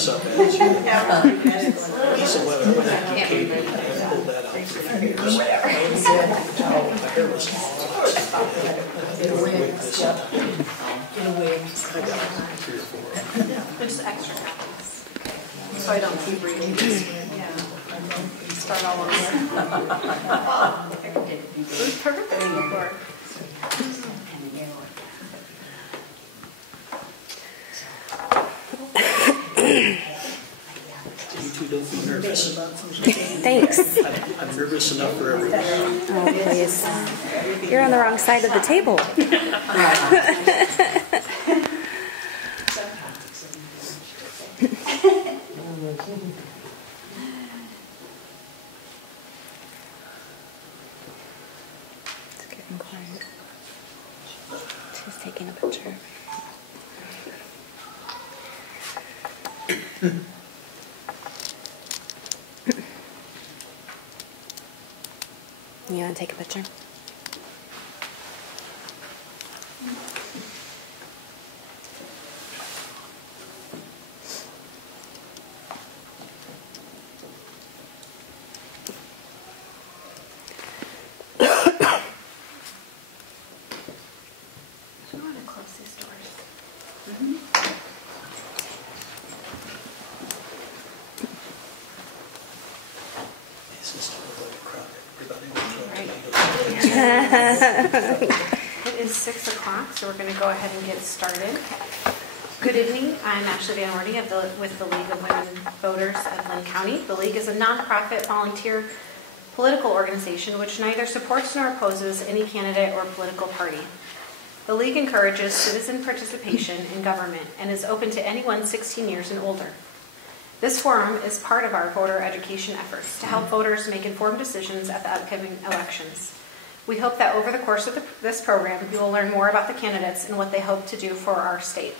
dress up as. You piece of leather, and cape, and pull that out for fingers. My hair was small. In a wig. Just extra copies. So I don't keep reading this. Yeah. Start all over. It was perfect before. You two don't be nervous. Thanks. I'm nervous enough for everyone. Oh, please. You're on the wrong side of the table. It's getting quiet. She's taking a picture. You want to take a picture? I want to close these doors. It is 6 o'clock, so we're going to go ahead and get started. Good evening. I'm Ashley Van Orty with the League of Women Voters of Linn County. The League is a nonprofit volunteer political organization which neither supports nor opposes any candidate or political party. The League encourages citizen participation in government and is open to anyone 16 years and older. This forum is part of our voter education efforts to help voters make informed decisions at the upcoming elections. We hope that over the course of this program, you will learn more about the candidates and what they hope to do for our state.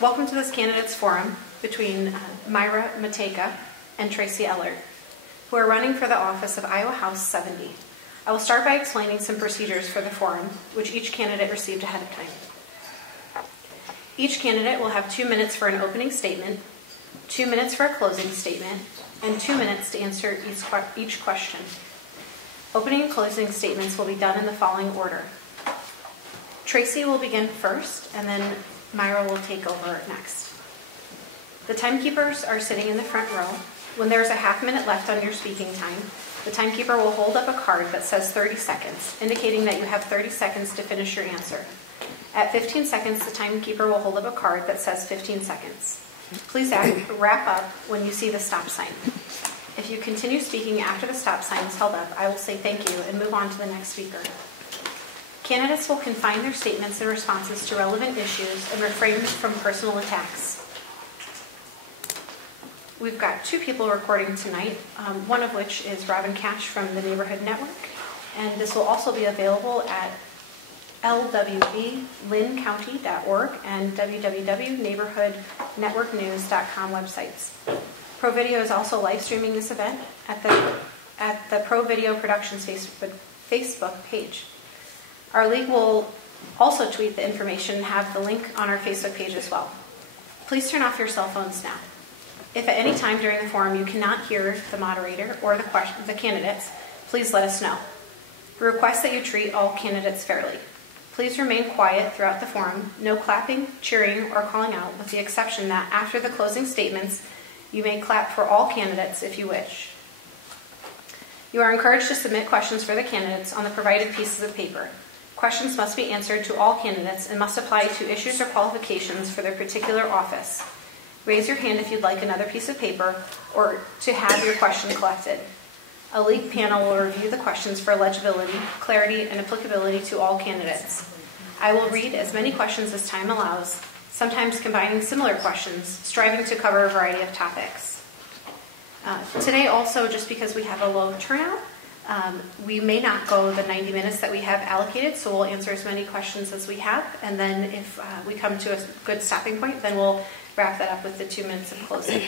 Welcome to this candidates forum between Myra Mateka and Tracy Ellert, who are running for the office of Iowa House 70. I will start by explaining some procedures for the forum, which each candidate received ahead of time. Each candidate will have 2 minutes for an opening statement, 2 minutes for a closing statement, and 2 minutes to answer each question. Opening and closing statements will be done in the following order. Tracy will begin first, and then Myra will take over next. The timekeepers are sitting in the front row. When there's a half minute left on your speaking time, the timekeeper will hold up a card that says 30 seconds, indicating that you have 30 seconds to finish your answer. At 15 seconds, the timekeeper will hold up a card that says 15 seconds. Please wrap up when you see the stop sign. If you continue speaking after the stop sign is held up, I will say thank you and move on to the next speaker. Candidates will confine their statements and responses to relevant issues and refrain from personal attacks. We've got 2 people recording tonight, one of which is Robin Cash from the Neighborhood Network, and this will also be available at lwvlinncounty.org and www.neighborhoodnetworknews.com websites. Pro Video is also live streaming this event at the Pro Video Productions Facebook page. Our league will also tweet the information and have the link on our Facebook page as well. Please turn off your cell phones now. If at any time during the forum you cannot hear the moderator or the candidates, please let us know. We request that you treat all candidates fairly. Please remain quiet throughout the forum, no clapping, cheering, or calling out, with the exception that after the closing statements, you may clap for all candidates if you wish. You are encouraged to submit questions for the candidates on the provided pieces of paper. Questions must be answered to all candidates and must apply to issues or qualifications for their particular office. Raise your hand if you'd like another piece of paper or to have your question collected. A league panel will review the questions for legibility, clarity, and applicability to all candidates. I will read as many questions as time allows, sometimes combining similar questions, striving to cover a variety of topics. Today also, just because we have a low turnout, we may not go the 90 minutes that we have allocated, so we'll answer as many questions as we have, and then if we come to a good stopping point, then we'll wrap that up with the 2 minutes of closing.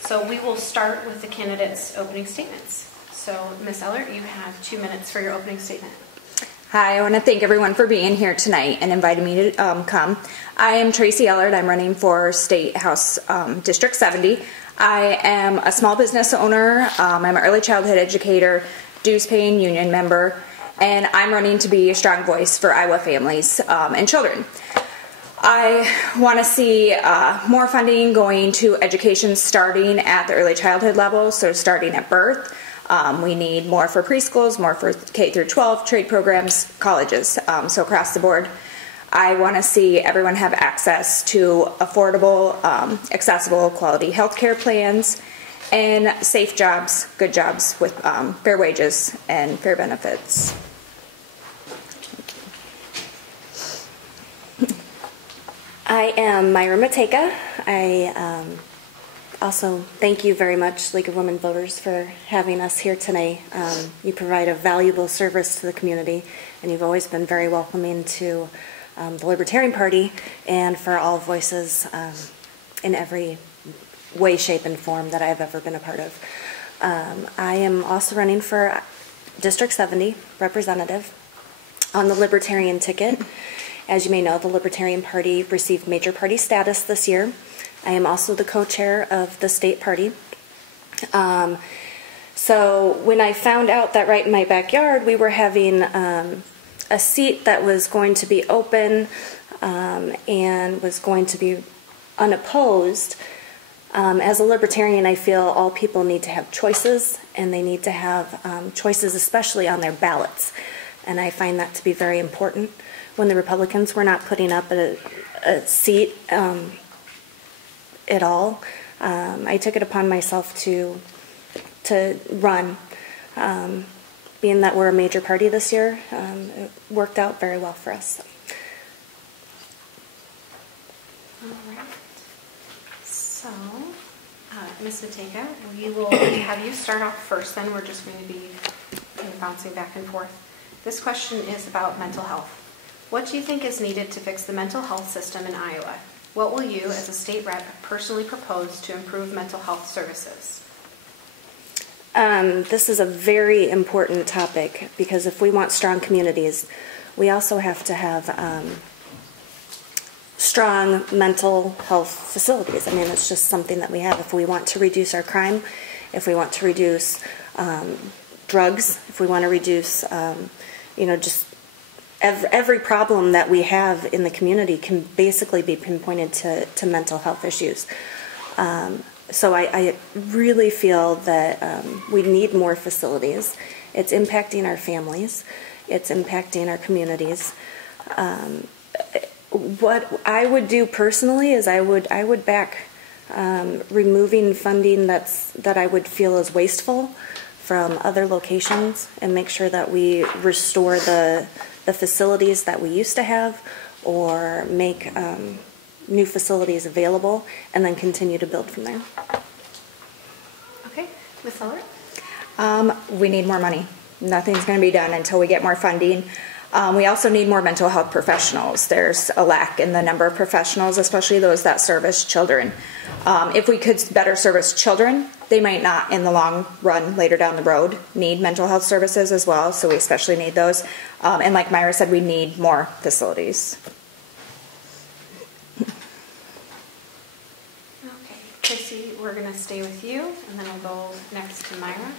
So we will start with the candidates' opening statements. So Ms. Ellert, you have 2 minutes for your opening statement. Hi, I want to thank everyone for being here tonight and inviting me to come. I am Tracy Ellard. I'm running for State House District 70. I am a small business owner. I'm an early childhood educator, dues paying union member, and I'm running to be a strong voice for Iowa families and children. I want to see more funding going to education starting at the early childhood level, so starting at birth. We need more for preschools, more for K through 12, trade programs, colleges, so across the board. I want to see everyone have access to affordable, accessible, quality healthcare plans and safe jobs, good jobs with fair wages and fair benefits. I am Myra Mateka. I also thank you very much, League of Women Voters, for having us here tonight. You provide a valuable service to the community, and you've always been very welcoming to the Libertarian Party and for all voices in every way, shape, and form that I've ever been a part of. I am also running for District 70 representative on the Libertarian ticket. As you may know, the Libertarian Party received major party status this year. I am also the co-chair of the state party. So when I found out that right in my backyard we were having a seat that was going to be open and was going to be unopposed, as a libertarian, I feel all people need to have choices, and they need to have choices especially on their ballots. And I find that to be very important. When the Republicans were not putting up a seat at all, I took it upon myself to run. Being that we're a major party this year, it worked out very well for us. All right. So, Ms. Mateka, we will have you start off first, then we're just going to be bouncing back and forth. This question is about mental health. What do you think is needed to fix the mental health system in Iowa? What will you, as a state rep, personally propose to improve mental health services? This is a very important topic, because if we want strong communities, we also have to have strong mental health facilities. I mean, it's just something that we have. If we want to reduce our crime, if we want to reduce drugs, if we want to reduce, just every problem that we have in the community can basically be pinpointed to mental health issues. So I really feel that we need more facilities. It's impacting our families. It's impacting our communities. What I would do personally is I would back removing funding that I would feel is wasteful from other locations, and make sure that we restore the facilities that we used to have, or make new facilities available, and then continue to build from there. Okay, Ms. Ellard? We need more money. Nothing's going to be done until we get more funding. We also need more mental health professionals. There's a lack in the number of professionals, especially those that service children. If we could better service children, they might not, in the long run, later down the road, need mental health services as well, so we especially need those. And like Myra said, we need more facilities. Okay, Chrissy, we're going to stay with you, and then we'll go next to Myra.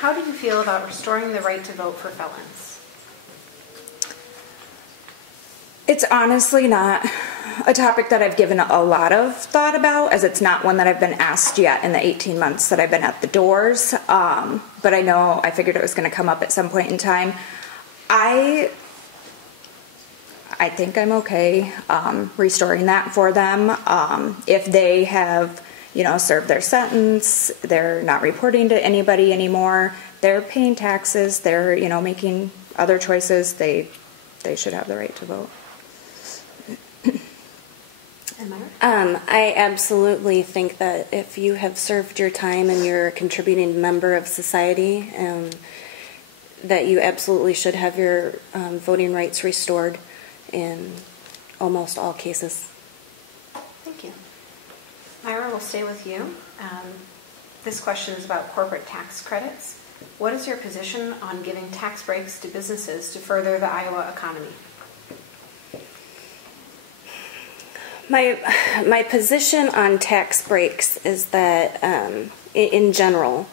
How do you feel about restoring the right to vote for felons? It's honestly not a topic that I've given a lot of thought about, as it's not one that I've been asked yet in the 18 months that I've been at the doors. But I figured it was going to come up at some point in time. I think I'm okay restoring that for them. If they have, served their sentence, they're not reporting to anybody anymore, they're paying taxes, they're, making other choices, they should have the right to vote. I absolutely think that if you have served your time and you're a contributing member of society, that you absolutely should have your voting rights restored in almost all cases. Thank you. Myra, we'll stay with you. This question is about corporate tax credits. What is your position on giving tax breaks to businesses to further the Iowa economy? My position on tax breaks is that, in general,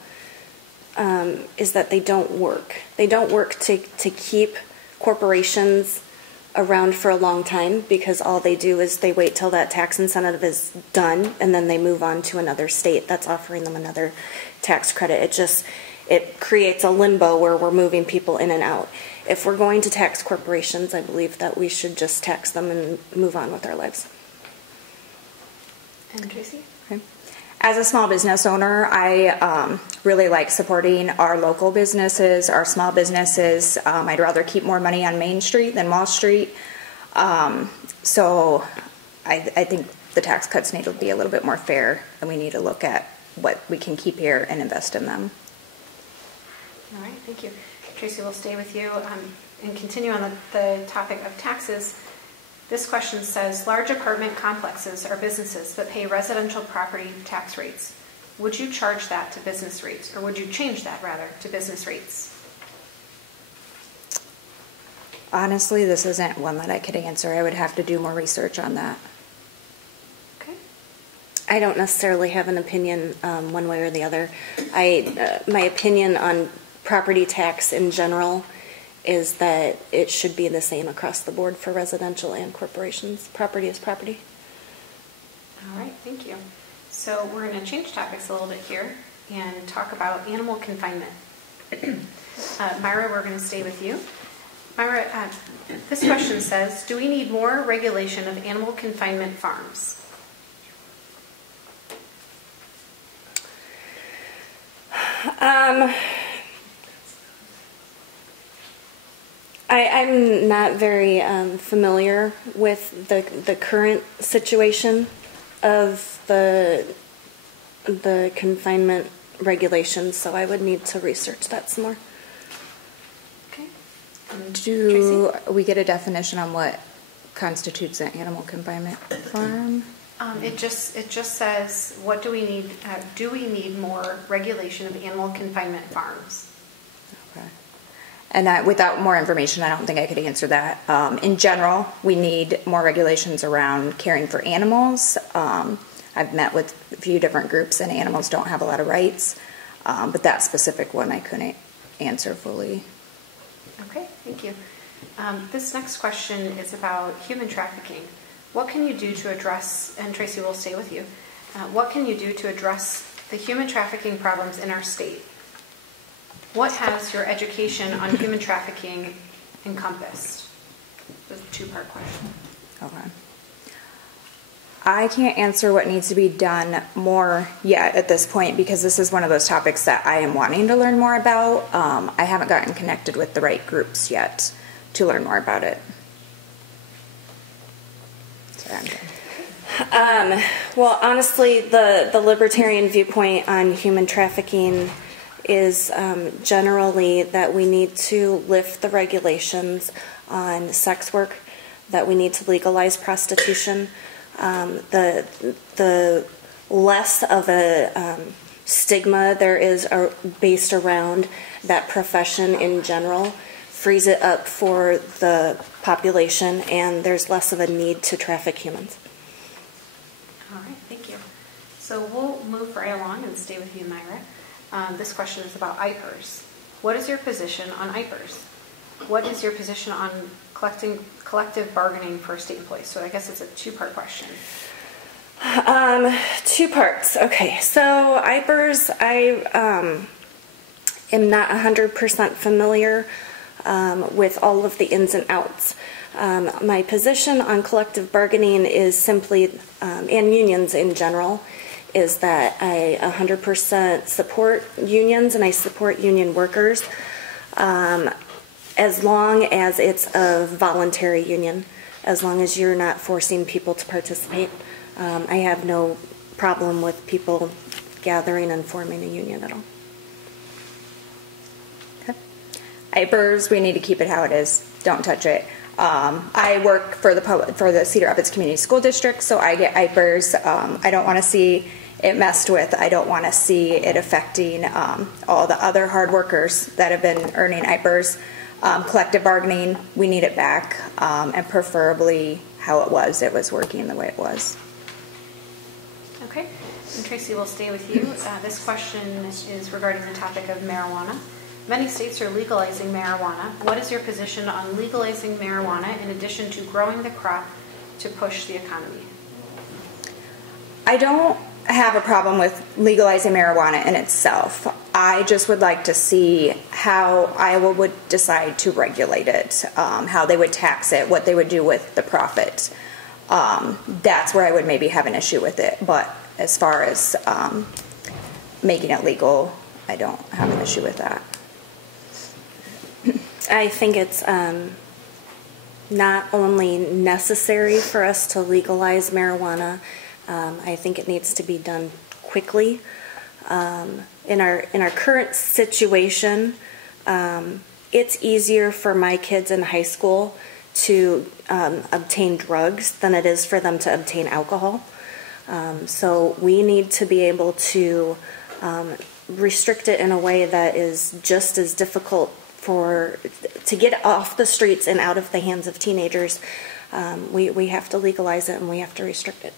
is that they don't work. They don't work to keep corporations around for a long time, because all they do is they wait till that tax incentive is done and then they move on to another state that's offering them another tax credit. It creates a limbo where we're moving people in and out. If we're going to tax corporations, I believe that we should just tax them and move on with our lives. And Tracy? Okay. As a small business owner, I really like supporting our local businesses, our small businesses. I'd rather keep more money on Main Street than Wall Street. So I think the tax cuts need to be a little bit more fair, and we need to look at what we can keep here and invest in them. All right, thank you. Tracy, we'll stay with you and continue on the topic of taxes. This question says, large apartment complexes are businesses but pay residential property tax rates. Would you charge that to business rates, or would you change that rather to business rates? Honestly, this isn't one that I could answer. I would have to do more research on that. Okay. I don't necessarily have an opinion one way or the other. My opinion on property tax in general is that it should be the same across the board for residential and corporations. Property is property. All right, thank you. So we're going to change topics a little bit here and talk about animal confinement. Myra, we're going to stay with you. Myra, this question says, do we need more regulation of animal confinement farms? I'm not very familiar with the current situation of the confinement regulations, so I would need to research that some more. Okay. Do we get a definition on what constitutes an animal confinement farm? It just says, what do we need? Do we need more regulation of animal confinement farms? Okay. And without more information, I don't think I could answer that. In general, we need more regulations around caring for animals. I've met with a few different groups, and animals don't have a lot of rights. But that specific one, I couldn't answer fully. Okay, thank you. This next question is about human trafficking. What can you do to address, and Tracy will stay with you, what can you do to address the human trafficking problems in our state? What has your education on human trafficking encompassed? That's a two-part question. Okay. I can't answer what needs to be done more yet at this point, because this is one of those topics that I am wanting to learn more about. I haven't gotten connected with the right groups yet to learn more about it. Well, honestly, the libertarian viewpoint on human trafficking is generally that we need to lift the regulations on sex work, that we need to legalize prostitution. The less of a stigma there is based around that profession in general frees it up for the population, and there's less of a need to traffic humans. All right, thank you. So we'll move right along and stay with you, Myra. This question is about IPERS. What is your position on IPERS? What is your position on collective bargaining for state employees? So I guess it's a two-part question. Two parts. Okay, so IPERS, I am not 100% familiar with all of the ins and outs. My position on collective bargaining is simply, and unions in general, is that I 100% support unions and I support union workers as long as it's a voluntary union, as long as you're not forcing people to participate. I have no problem with people gathering and forming a union at all. Okay. IPERS, we need to keep it how it is. Don't touch it. I work for the Cedar Rapids Community School District, so I get IPERS. I don't want to see it messed with. I don't want to see it affecting all the other hard workers that have been earning IPERS. Collective bargaining, we need it back, and preferably how it was working the way it was. Okay, and Tracy, will stay with you. This question is regarding the topic of marijuana. Many states are legalizing marijuana. What is your position on legalizing marijuana in addition to growing the crop to push the economy? I don't have a problem with legalizing marijuana in itself. I just would like to see how Iowa would decide to regulate it, how they would tax it, what they would do with the profit. That's where I would maybe have an issue with it. But as far as making it legal, I don't have an issue with that. I think it's not only necessary for us to legalize marijuana, I think it needs to be done quickly. In our current situation, it's easier for my kids in high school to obtain drugs than it is for them to obtain alcohol. So we need to be able to restrict it in a way that is just as difficult to get off the streets and out of the hands of teenagers. We have to legalize it and we have to restrict it.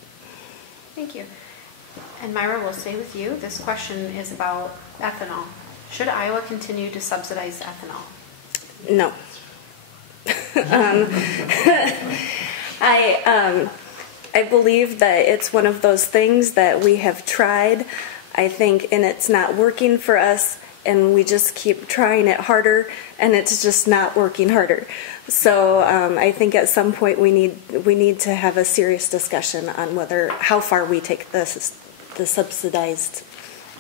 Thank you. And Myra, will stay with you. This question is about ethanol. Should Iowa continue to subsidize ethanol? No. I believe that it's one of those things that we have tried, I think, and it's not working for us, and we just keep trying it harder, and it's just not working harder. So I think at some point we need to have a serious discussion on how far we take the subsidized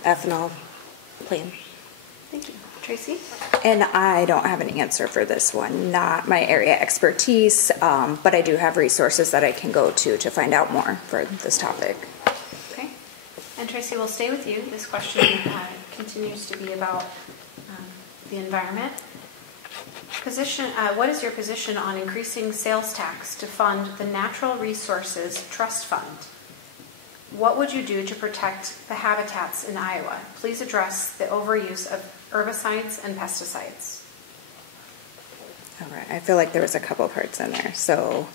ethanol plan. Thank you. Tracy? And I don't have an answer for this one, not my area expertise, but I do have resources that I can go to find out more for this topic. Okay. And Tracy, will stay with you. This question continues to be about the environment. What is your position on increasing sales tax to fund the Natural Resources Trust Fund? What would you do to protect the habitats in Iowa? Please address the overuse of herbicides and pesticides. All right. I feel like there was a couple parts in there. So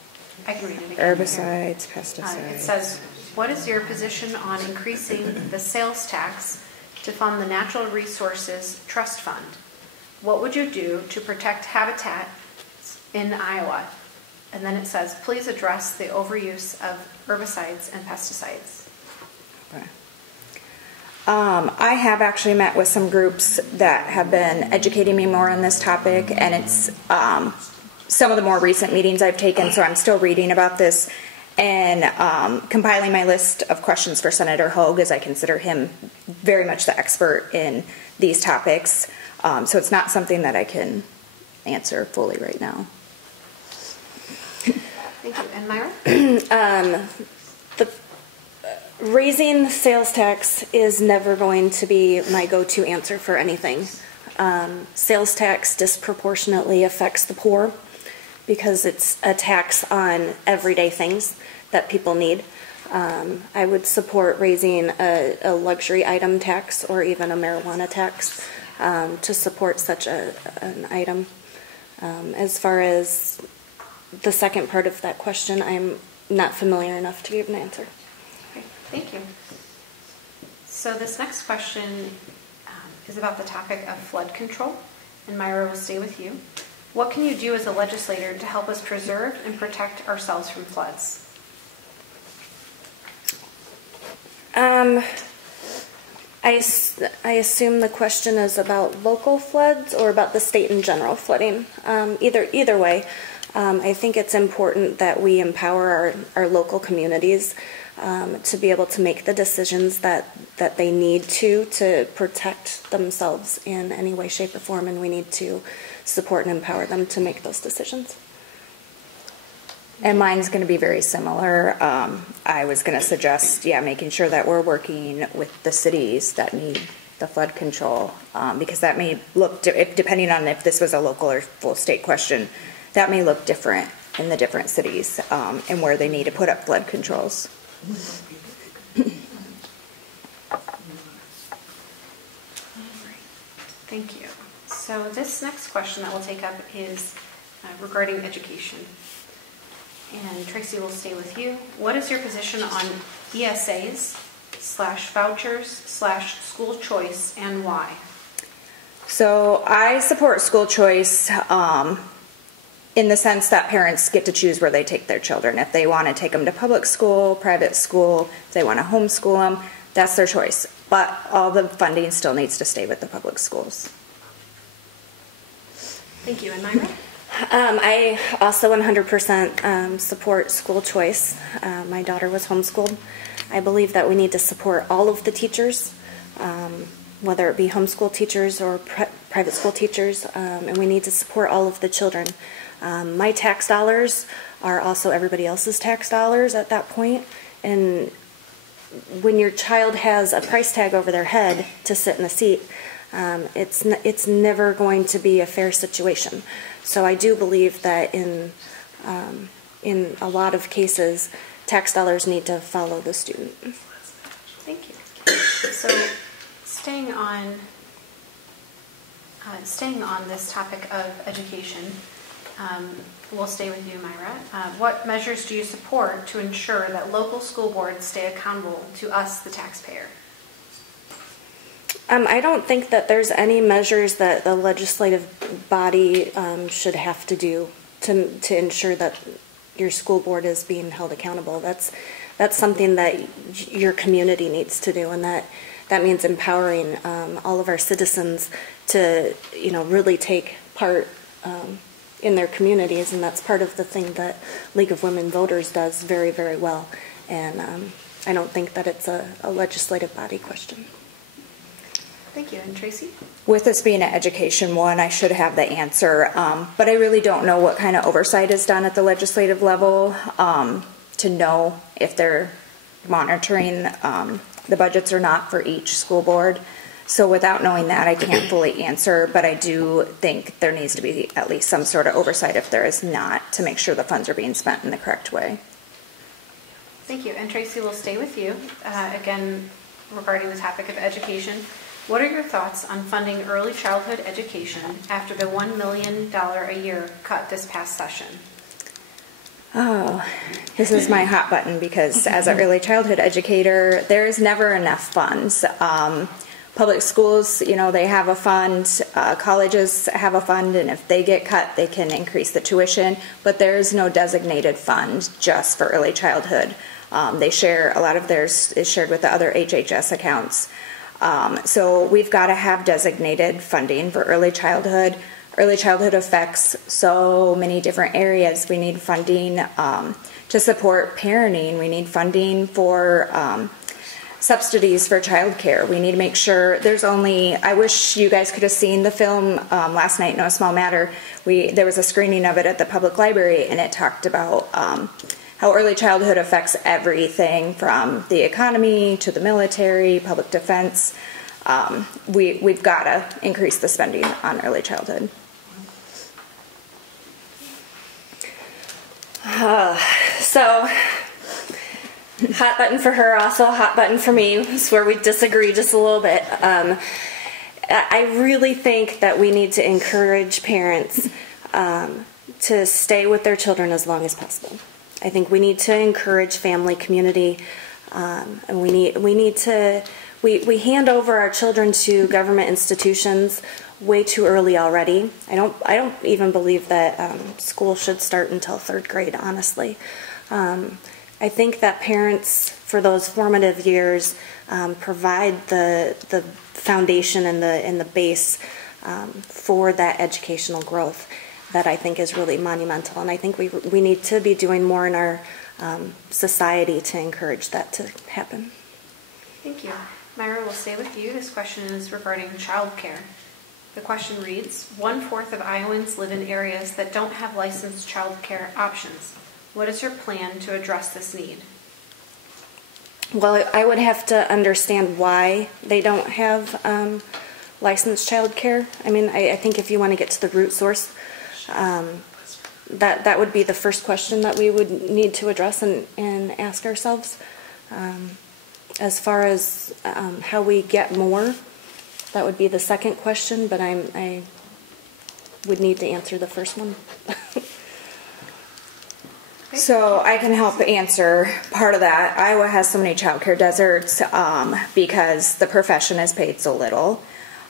I can read it again. Herbicides, pesticides. It says, what is your position on increasing the sales tax to fund the Natural Resources Trust Fund? What would you do to protect habitat in Iowa? And then it says, please address the overuse of herbicides and pesticides. Okay. I have actually met with some groups that have been educating me more on this topic, and it's some of the more recent meetings I've taken, so I'm still reading about this and compiling my list of questions for Senator Hogue, as I consider him very much the expert in these topics. So it's not something that I can answer fully right now. Thank you. And Myra? Raising the sales tax is never going to be my go-to answer for anything. Sales tax disproportionately affects the poor because it's a tax on everyday things that people need. I would support raising a luxury item tax or even a marijuana tax to support such an item. As far as the second part of that question, I'm not familiar enough to give an answer. Okay, thank you. So this next question is about the topic of flood control, and Myra will stay with you. What can you do as a legislator to help us preserve and protect ourselves from floods? I assume the question is about local floods or about the state in general flooding. Either way, I think it's important that we empower our local communities to be able to make the decisions that they need to protect themselves in any way, shape, or form, and we need to support and empower them to make those decisions. And mine's going to be very similar. I was going to suggest, making sure that we're working with the cities that need the flood control, because that may look, depending on if this was a local or full state question, that may look different in the different cities and where they need to put up flood controls. Thank you. So this next question that we'll take up is regarding education. And Tracy, will stay with you. What is your position on ESAs/vouchers/school choice, and why? So I support school choice in the sense that parents get to choose where they take their children. If they want to take them to public school, private school, if they want to homeschool them, that's their choice. But all the funding still needs to stay with the public schools. Thank you. And Myra? I also 100% support school choice. My daughter was homeschooled. I believe that we need to support all of the teachers, whether it be homeschool teachers or private school teachers, and we need to support all of the children. My tax dollars are also everybody else's tax dollars at that point, and when your child has a price tag over their head to sit in the seat, it's never going to be a fair situation. So I do believe that in a lot of cases, tax dollars need to follow the student. Thank you. So staying on this topic of education, we'll stay with you, Myra. What measures do you support to ensure that local school boards stay accountable to us, the taxpayer? I don't think that there's any measures that the legislative body should have to do to ensure that your school board is being held accountable. That's something that your community needs to do, and that means empowering all of our citizens to really take part in their communities, and that's part of the thing that League of Women Voters does very, very well. And I don't think that it's a legislative body question. Thank you. And Tracy? With this being an education one, I should have the answer, but I really don't know what kind of oversight is done at the legislative level to know if they're monitoring the budgets or not for each school board. So without knowing that, I can't fully answer, but I do think there needs to be at least some sort of oversight if there is not, to make sure the funds are being spent in the correct way. Thank you. And Tracy, will stay with you. Again, regarding the topic of education, what are your thoughts on funding early childhood education after the $1 million a year cut this past session? Oh, this is my hot button, because as an early childhood educator, there's never enough funds. Public schools, they have a fund, colleges have a fund, and if they get cut, they can increase the tuition, but there's no designated fund just for early childhood. They share, a lot of theirs is shared with the other HHS accounts. So we've got to have designated funding for early childhood. Early childhood affects so many different areas. We need funding to support parenting. We need funding for subsidies for childcare. We need to make sure there's only, I wish you guys could have seen the film last night, No Small Matter. There was a screening of it at the public library, and it talked about how early childhood affects everything from the economy to the military, public defense. We've got to increase the spending on early childhood. So, hot button for her, also a hot button for me. It's where we disagree just a little bit. I really think that we need to encourage parents to stay with their children as long as possible. I think we need to encourage family, community, and we hand over our children to government institutions way too early already. I don't even believe that school should start until 3rd grade, honestly. I think that parents, for those formative years, provide the foundation and the base for that educational growth that I think is really monumental. And I think we need to be doing more in our society to encourage that to happen. Thank you. Myra, will stay with you. This question is regarding childcare. The question reads, 1/4 of Iowans live in areas that don't have licensed childcare options. What is your plan to address this need? Well, I would have to understand why they don't have licensed childcare. I mean, I think if you want to get to the root source, that would be the first question that we would need to address and ask ourselves. As far as how we get more, That would be the second question, but I would need to answer the first one. So I can help answer part of that. Iowa has so many childcare deserts because the profession is paid so little.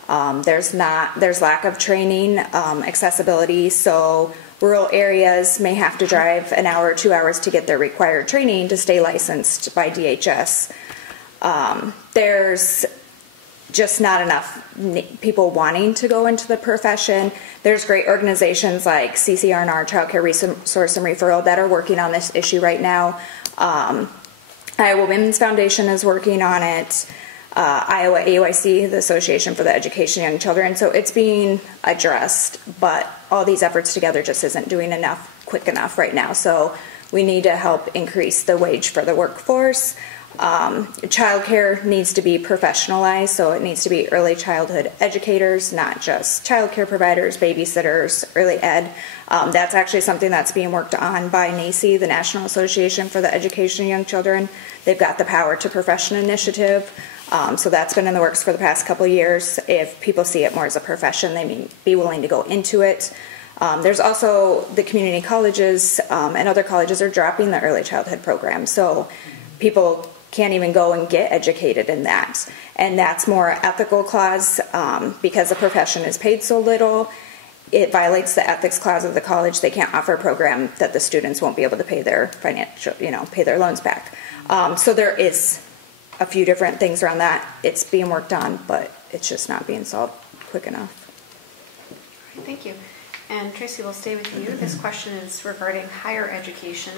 There's lack of training, accessibility, so rural areas may have to drive an hour or 2 hours to get their required training to stay licensed by DHS. There's just not enough people wanting to go into the profession. There's great organizations like CCR&R, Child Care Resource and Referral, that are working on this issue right now. Iowa Women's Foundation is working on it. Iowa AYC, the Association for the Education of Young Children. So it's being addressed, but all these efforts together just isn't doing enough, quick enough right now. So we need to help increase the wage for the workforce. Childcare needs to be professionalized, so it needs to be early childhood educators, not just childcare providers, babysitters, early ed. That's actually something that's being worked on by NACI, the National Association for the Education of Young Children. They've got the Power to Profession initiative, so that's been in the works for the past couple of years. If people see it more as a profession, they may be willing to go into it. There's also the community colleges and other colleges are dropping the early childhood program, so people can't even go and get educated in that. And that's more ethical clause because the profession is paid so little. It violates the ethics clause of the college. They can't offer a program that the students won't be able to pay their financial, pay their loans back. So there is a few different things around that. It's being worked on, but it's just not being solved quick enough. Thank you. And Tracy, we'll stay with you. This question is regarding higher education.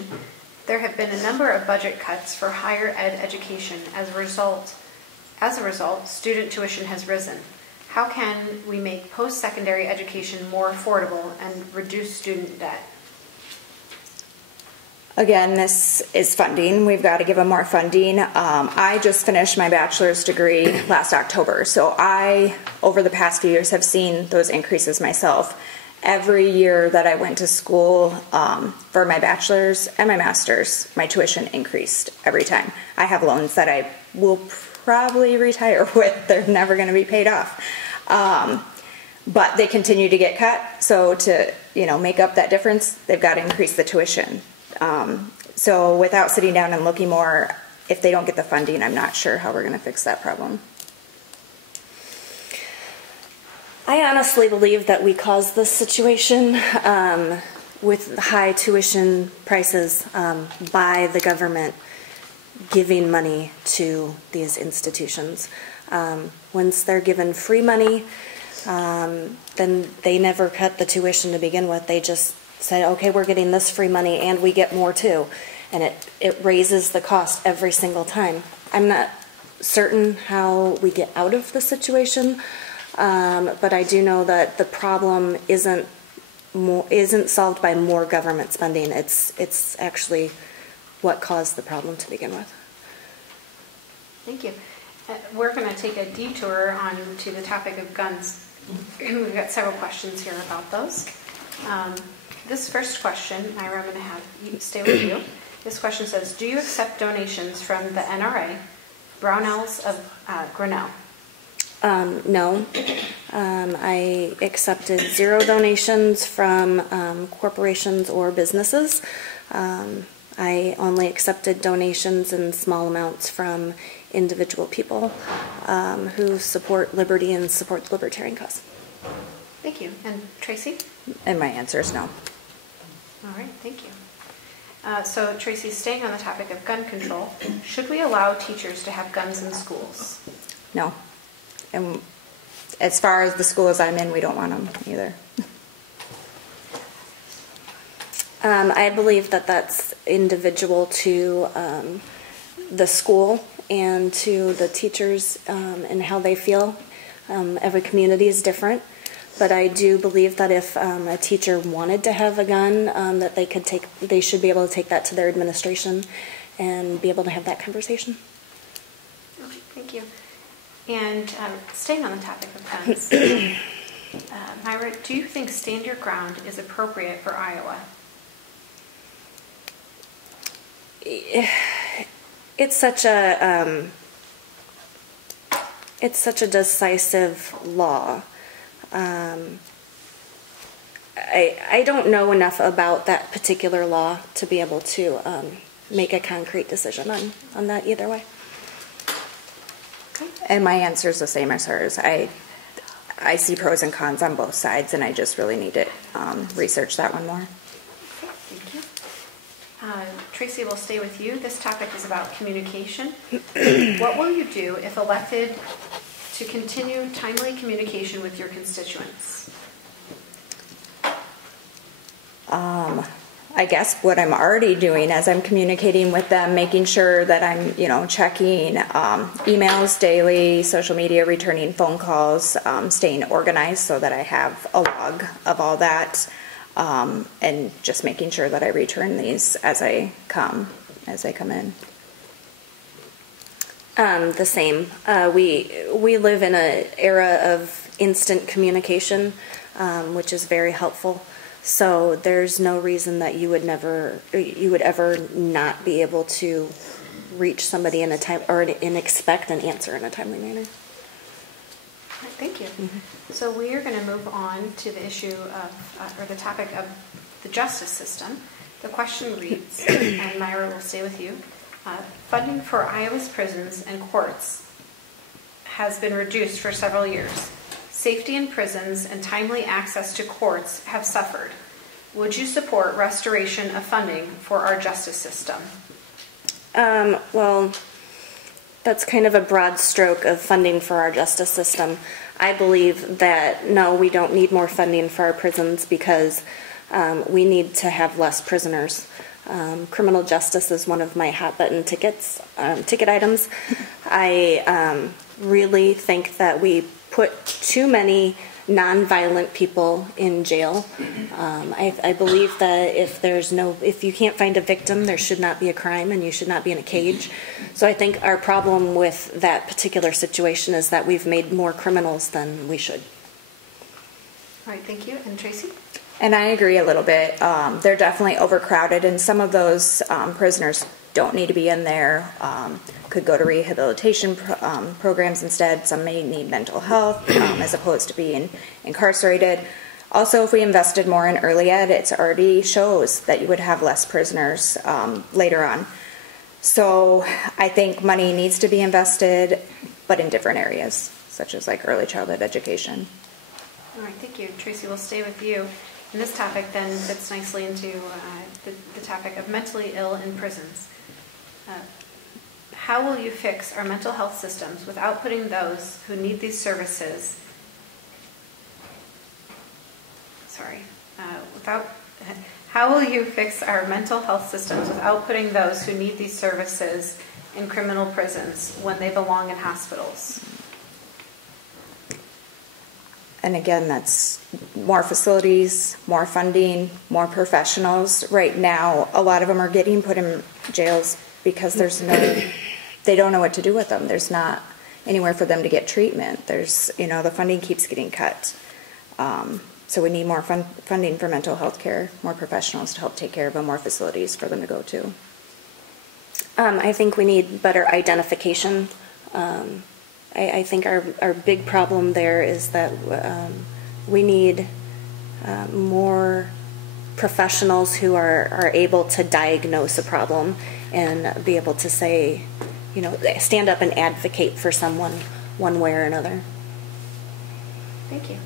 There have been a number of budget cuts for higher ed education. As a result, student tuition has risen. How can we make post-secondary education more affordable and reduce student debt? Again, this is funding. We've got to give them more funding. I just finished my bachelor's degree last October, so I, over the past few years, have seen those increases myself. Every year that I went to school for my bachelor's and my master's, my tuition increased every time. I have loans that I will probably retire with. They're never going to be paid off. But they continue to get cut. So to make up that difference, they've got to increase the tuition. So without sitting down and looking more, if they don't get the funding, I'm not sure how we're going to fix that problem. I honestly believe that we caused this situation with high tuition prices by the government giving money to these institutions. Once they're given free money, then they never cut the tuition to begin with. They just said, okay, we're getting this free money and we get more too. And it raises the cost every single time. I'm not certain how we get out of the situation. But I do know that the problem isn't solved by more government spending. It's actually what caused the problem to begin with. Thank you. We're going to take a detour on to the topic of guns. We've got several questions here about those. This first question, Myra, I'm going to have you stay with you. This question says, do you accept donations from the NRA, Brownells of Grinnell? No. I accepted 0 donations from corporations or businesses. I only accepted donations in small amounts from individual people who support liberty and support the libertarian cause. Thank you. And Tracy? And my answer is no. All right, thank you. So Tracy, staying on the topic of gun control, should we allow teachers to have guns in schools? No. And as far as the schools I'm in, we don't want them either. I believe that that's individual to the school and to the teachers and how they feel. Every community is different, but I do believe that if a teacher wanted to have a gun, that they should be able to take that to their administration and be able to have that conversation. Okay, thank you. And staying on the topic of guns, Myra, do you think stand your ground is appropriate for Iowa? It's such a it's such a decisive law. I don't know enough about that particular law to be able to make a concrete decision on that either way. Okay. And my answer is the same as hers. I see pros and cons on both sides, and I just really need to research that one more. Okay, thank you. Tracy, will stay with you. This topic is about communication. What will you do if elected to continue timely communication with your constituents? I guess what I'm already doing as I'm communicating with them, making sure that I'm, checking emails daily, social media, returning phone calls, staying organized so that I have a log of all that, and just making sure that I return these as they come in. The same. We live in an era of instant communication, which is very helpful. So there's no reason that you would ever not be able to reach somebody in a time and expect an answer in a timely manner. All right, thank you. Mm-hmm. So we are going to move on to the issue of, or the topic of the justice system. The question reads, and Myra will stay with you. Funding for Iowa's prisons and courts has been reduced for several years. Safety in prisons and timely access to courts have suffered. Would you support restoration of funding for our justice system? Well, that's kind of a broad stroke of funding for our justice system. I believe that, no, we don't need more funding for our prisons because we need to have less prisoners. Criminal justice is one of my hot button ticket items. I really think that we put too many nonviolent people in jail. I believe that if you can't find a victim, there should not be a crime and you should not be in a cage. So I think our problem with that particular situation is that we've made more criminals than we should. All right, thank you. And Tracy? And I agree a little bit. They're definitely overcrowded, and some of those prisoners don't need to be in there, could go to rehabilitation programs instead. Some may need mental health as opposed to being incarcerated. Also, if we invested more in early ed, it already shows that you would have less prisoners later on. So I think money needs to be invested, but in different areas, such as like early childhood education. All right, thank you. Tracy, we'll stay with you. And this topic then fits nicely into the topic of mentally ill in prisons. How will you fix our mental health systems without putting those who need these services, how will you fix our mental health systems without putting those who need these services in criminal prisons when they belong in hospitals? And again, that's more facilities, more funding, more professionals. Right now, a lot of them are getting put in jails because they don't know what to do with them. There's not anywhere for them to get treatment. The funding keeps getting cut. So we need more funding for mental health care, more professionals to help take care of them, more facilities for them to go to. I think we need better identification. I think our big problem there is that we need more professionals who are able to diagnose a problem and be able to say, stand up and advocate for someone one way or another. Thank you.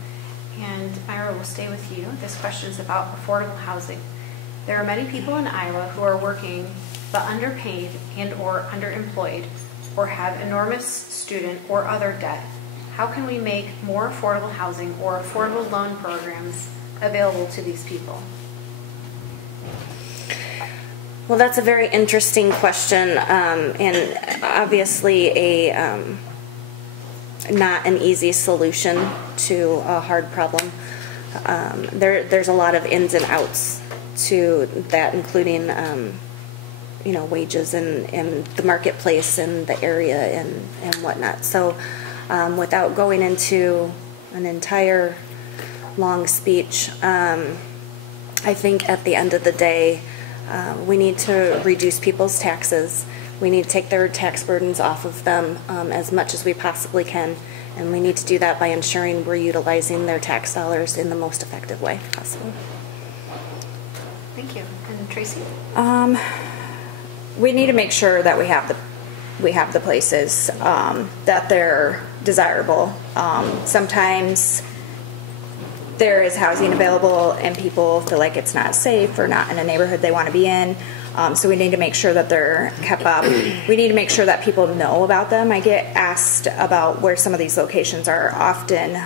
And Myra, will stay with you. This question is about affordable housing. There are many people in Iowa who are working but underpaid and or underemployed or have enormous student or other debt. How can we make more affordable housing or affordable loan programs available to these people? Well, that's a very interesting question, and obviously not an easy solution to a hard problem. There's a lot of ins and outs to that, including wages and the marketplace and the area and whatnot. So without going into an entire long speech, I think at the end of the day, we need to reduce people's taxes. We need to take their tax burdens off of them as much as we possibly can, and we need to do that by ensuring we're utilizing their tax dollars in the most effective way possible. Thank you. And Tracy? We need to make sure that we have the places that they're desirable. Sometimes there is housing available and people feel like it's not safe or not in a neighborhood they want to be in. So we need to make sure that they're kept up. We need to make sure that people know about them. I get asked about where some of these locations are often,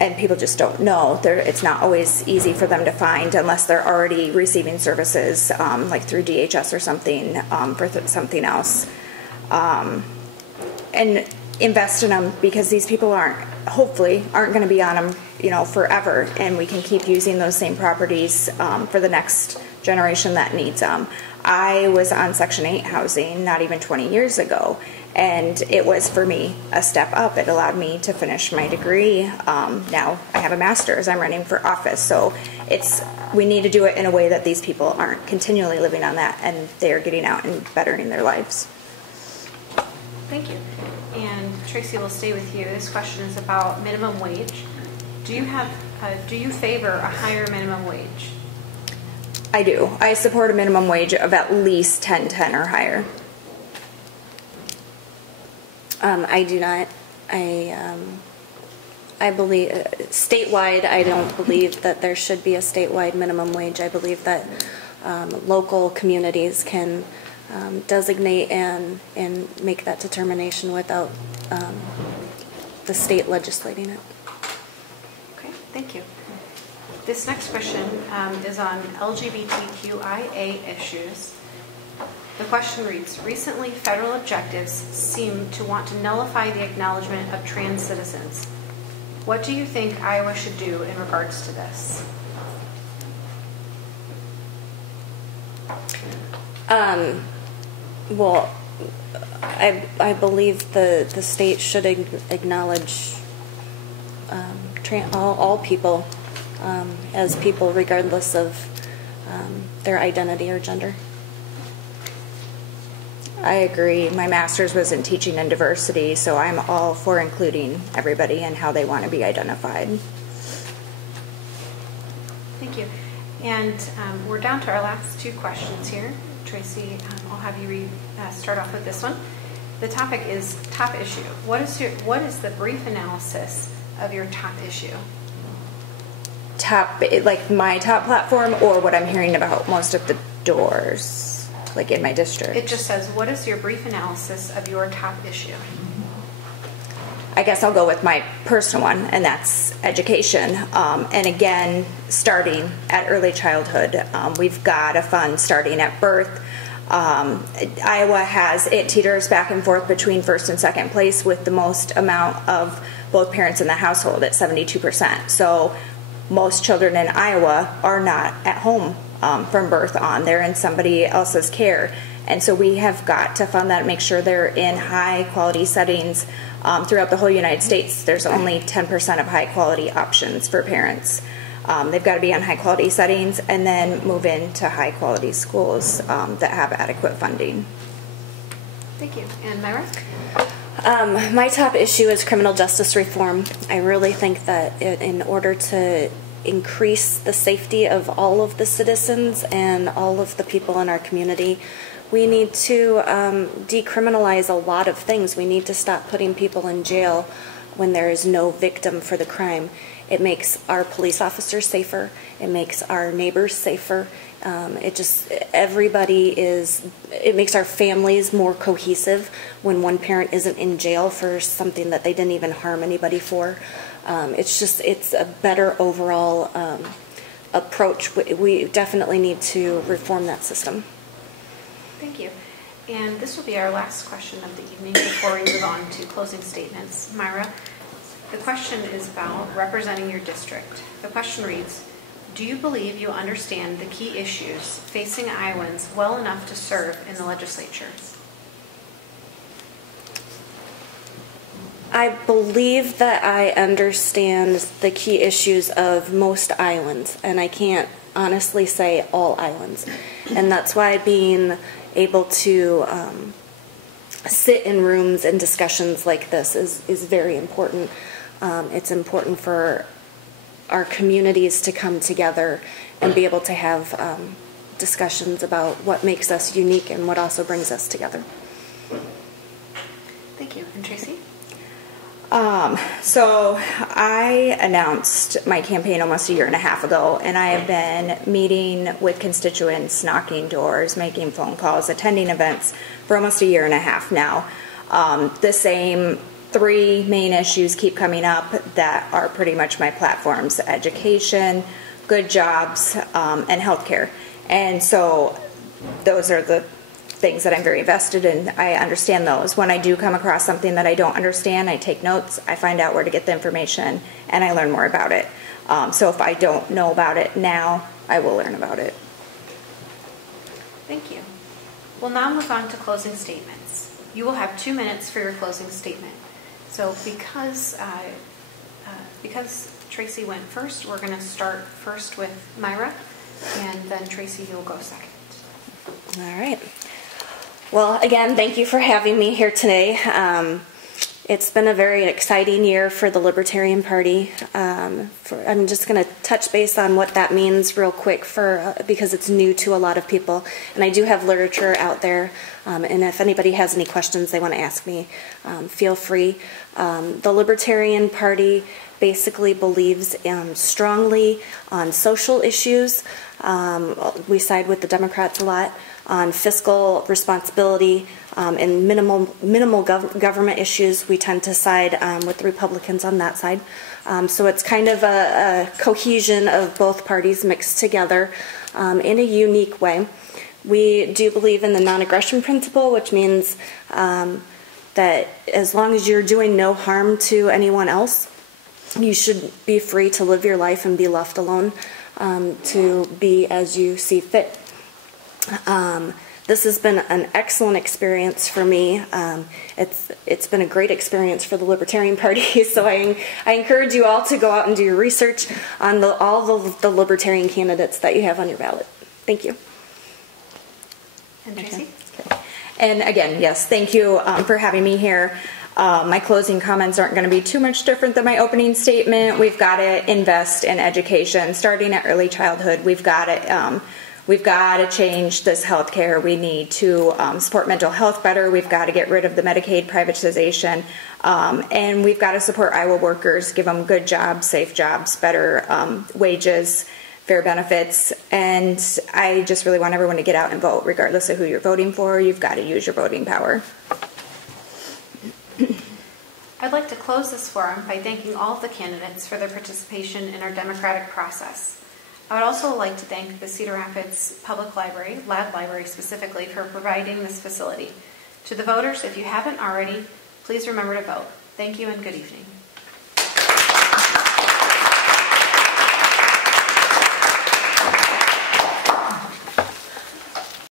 and people just don't know. It's not always easy for them to find unless they're already receiving services, like through DHS or something, for something else. And invest in them, because these people hopefully aren't going to be on them, forever, and we can keep using those same properties for the next generation that needs them. I was on Section 8 housing not even 20 years ago, and it was, for me, a step up. It allowed me to finish my degree. Now I have a master's. I'm running for office. So we need to do it in a way that these people aren't continually living on that, and they're getting out and bettering their lives. Thank you. And Tracy, will stay with you. This question is about minimum wage. Do you favor a higher minimum wage? I do. I support a minimum wage of at least $10.10 or higher. I do not. I believe statewide. I don't believe that there should be a statewide minimum wage. I believe that local communities can designate and make that determination without the state legislating it. Okay, thank you. This next question is on LGBTQIA issues. The question reads, recently federal objectives seem to want to nullify the acknowledgement of trans citizens. What do you think Iowa should do in regards to this? Well, I believe the state should acknowledge all people as people, regardless of their identity or gender. I agree. My master's was in teaching and diversity, so I'm all for including everybody and how they want to be identified. Thank you. And we're down to our last two questions here. Tracy, I'll have you start off with this one. The topic is top issue. What is the brief analysis of your top issue? Top, like my top platform, or what I'm hearing about most of the doors, like in my district? It just says, what is your brief analysis of your top issue? I guess I'll go with my personal one, and that's education. And again, starting at early childhood. We've got a fund starting at birth. Iowa it teeters back and forth between first and second place with the most amount of both parents in the household at 72%. So most children in Iowa are not at home from birth on. They're in somebody else's care. And so we have got to fund that and make sure they're in high quality settings throughout the whole United States. There's only 10% of high quality options for parents. They've got to be on high quality settings and then move into high quality schools that have adequate funding. Thank you. And Myra? My top issue is criminal justice reform. I really think that in order to increase the safety of all of the citizens and all of the people in our community, we need to decriminalize a lot of things. We need to stop putting people in jail when there is no victim for the crime. It makes our police officers safer. It makes our neighbors safer. It makes our families more cohesive when one parent isn't in jail for something that they didn't even harm anybody for. It's a better overall approach. We definitely need to reform that system. Thank you. And this will be our last question of the evening before we move on to closing statements. Myra, the question is about representing your district. The question reads, do you believe you understand the key issues facing Iowans well enough to serve in the legislature? I believe that I understand the key issues of most islands, and I can't honestly say all islands. And that's why being able to sit in rooms and discussions like this is very important. It's important for our communities to come together and be able to have discussions about what makes us unique and what also brings us together. Thank you. And Tracy? So I announced my campaign almost a year and a half ago, and I have been meeting with constituents, knocking doors, making phone calls, attending events for almost a year and a half now. The same three main issues keep coming up that are pretty much my platforms: education, good jobs, and healthcare. And so those are the things that I'm very invested in. I understand those. When I do come across something that I don't understand, I take notes, I find out where to get the information, and I learn more about it. So if I don't know about it now, I will learn about it. Thank you. We'll now move on to closing statements. You will have 2 minutes for your closing statement. So because Tracy went first, we're going to start first with Myra, and then Tracy, you'll go second. All right. Well, again, thank you for having me here today. It's been a very exciting year for the Libertarian Party. I'm just going to touch base on what that means real quick because it's new to a lot of people. And I do have literature out there, and if anybody has any questions they want to ask me, feel free. The Libertarian Party basically believes strongly on social issues. We side with the Democrats a lot on fiscal responsibility and minimal government issues. We tend to side with the Republicans on that side. So it's kind of a cohesion of both parties mixed together in a unique way. We do believe in the non-aggression principle, which means that as long as you're doing no harm to anyone else, you should be free to live your life and be left alone to be as you see fit. This has been an excellent experience for me. It's been a great experience for the Libertarian Party, so I encourage you all to go out and do your research on all the Libertarian candidates that you have on your ballot. Thank you. And Tracy? Okay. And again, yes, thank you for having me here. My closing comments aren't going to be too much different than my opening statement. We've got to invest in education, starting at early childhood. We've got to change this health care. We need to support mental health better. We've got to get rid of the Medicaid privatization. And we've got to support Iowa workers, give them good jobs, safe jobs, better wages, fair benefits. And I just really want everyone to get out and vote, regardless of who you're voting for. You've got to use your voting power. I'd like to close this forum by thanking all of the candidates for their participation in our democratic process. I would also like to thank the Cedar Rapids Public Library, Ladd Library specifically, for providing this facility. To the voters, if you haven't already, please remember to vote. Thank you and good evening.